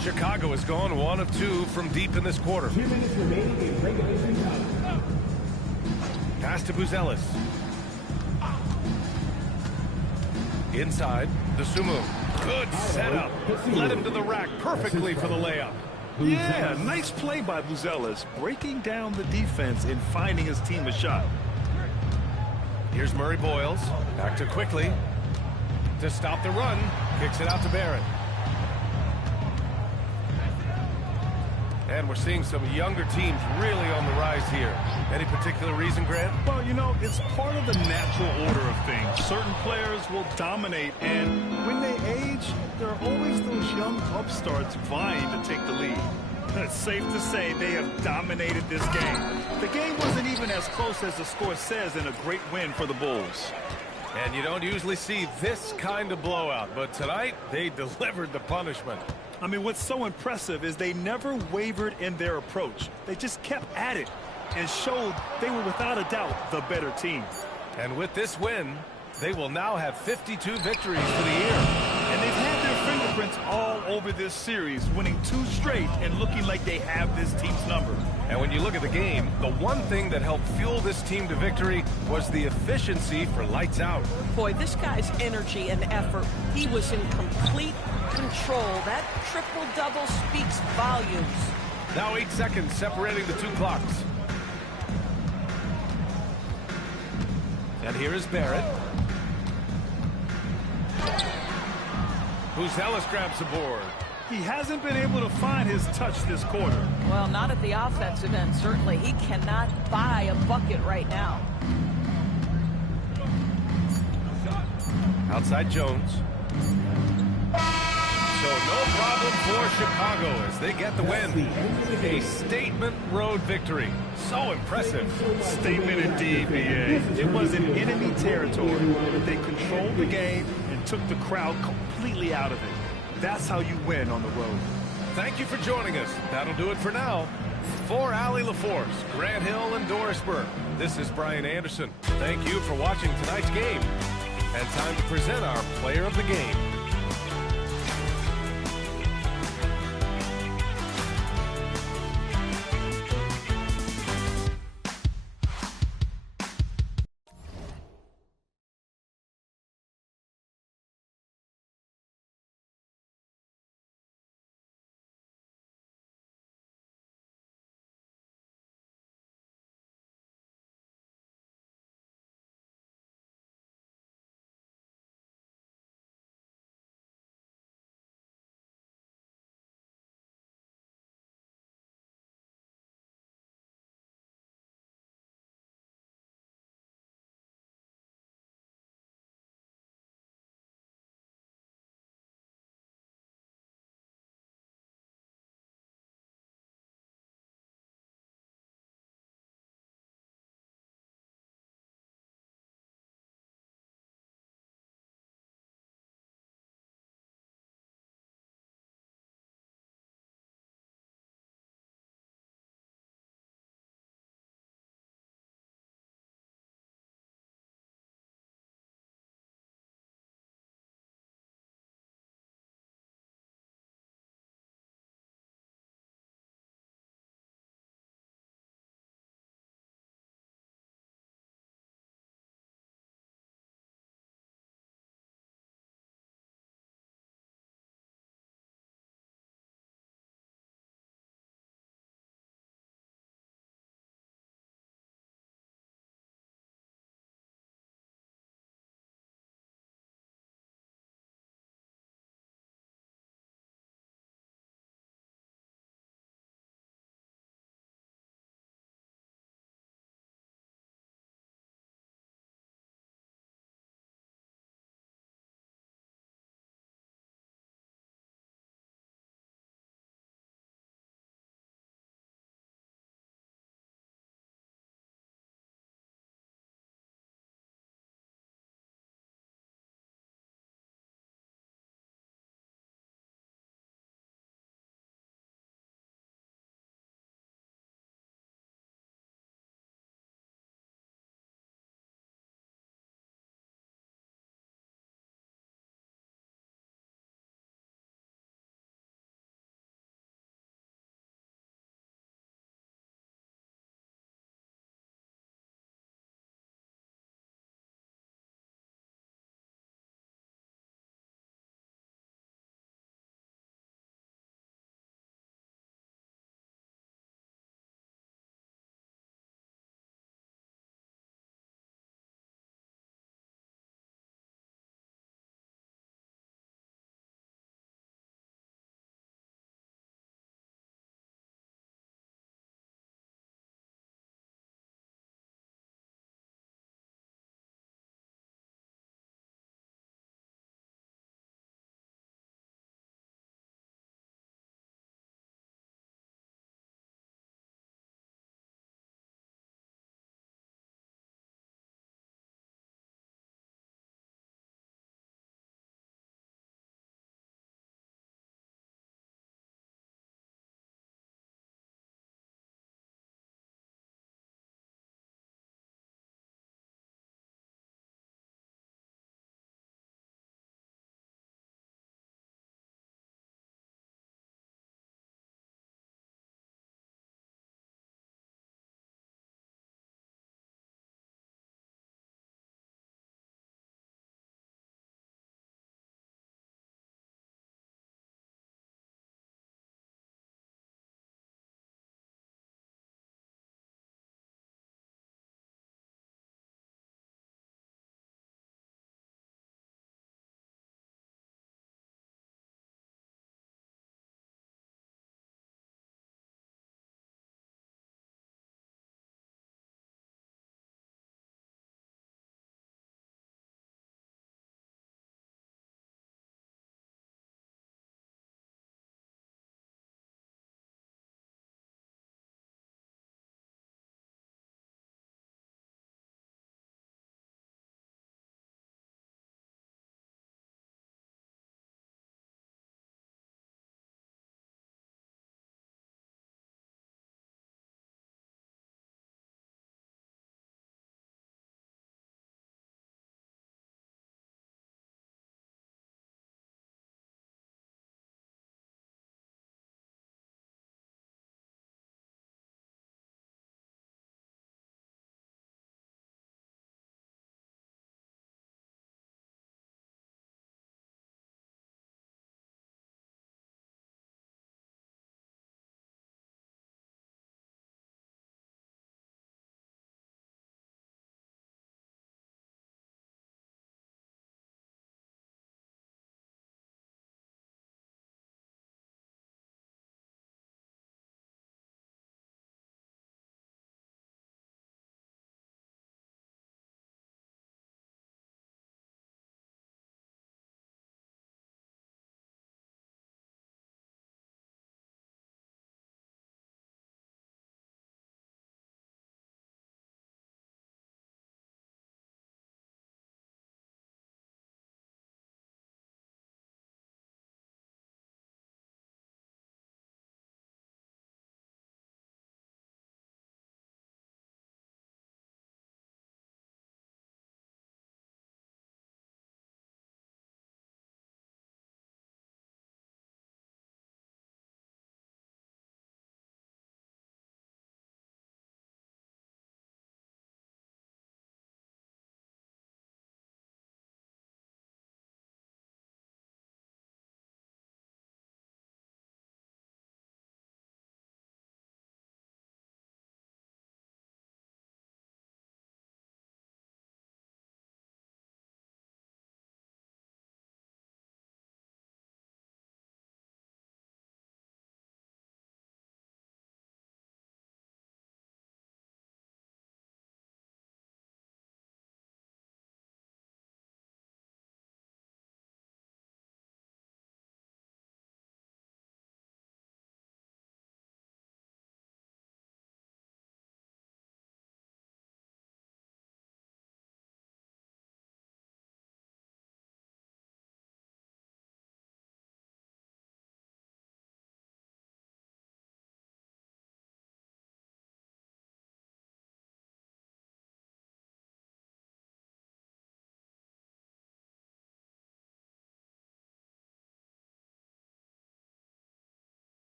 Chicago has gone 1 of 2 from deep in this quarter. 2 minutes remaining in regulation time. Pass to Buzelis. Inside, Dosunmu. Good setup. Led him to the rack perfectly for the layup. Yeah, nice play by Buzelis, breaking down the defense and finding his team a shot. Here's Murray Boyles. Back to Quickly. To stop the run. Kicks it out to Barrett. And we're seeing some younger teams really on the rise here. Any particular reason, Grant? Well, you know, it's part of the natural order of things. Certain players will dominate, and when they age, there are always those young upstarts vying to take the lead. It's safe to say they have dominated this game. The game wasn't even as close as the score says in a great win for the Bulls. And you don't usually see this kind of blowout, but tonight they delivered the punishment. I mean, what's so impressive is they never wavered in their approach. They just kept at it and showed they were without a doubt the better team. And with this win, they will now have 52 victories for the year. And they've had their fingerprints all over this series, winning 2 straight and looking like they have this team's number. And when you look at the game, the one thing that helped fuel this team to victory was the efficiency for lights out. Boy, this guy's energy and effort, he was in complete control. That triple-double speaks volumes. Now 8 seconds separating the 2 clocks. And here is Barrett. Buzelis grabs the board. He hasn't been able to find his touch this quarter. Well, not at the offensive end, certainly. He cannot buy a bucket right now. Outside Jones. So no problem for Chicago as they get the win. A statement road victory. So impressive. Statement indeed, BA. It was in enemy territory. They controlled the game and took the crowd completely out of it. That's how you win on the road. Thank you for joining us. That'll do it for now. For Allie LaForce, Grant Hill, and Doris Burke, this is Brian Anderson. Thank you for watching tonight's game. And time to present our player of the game.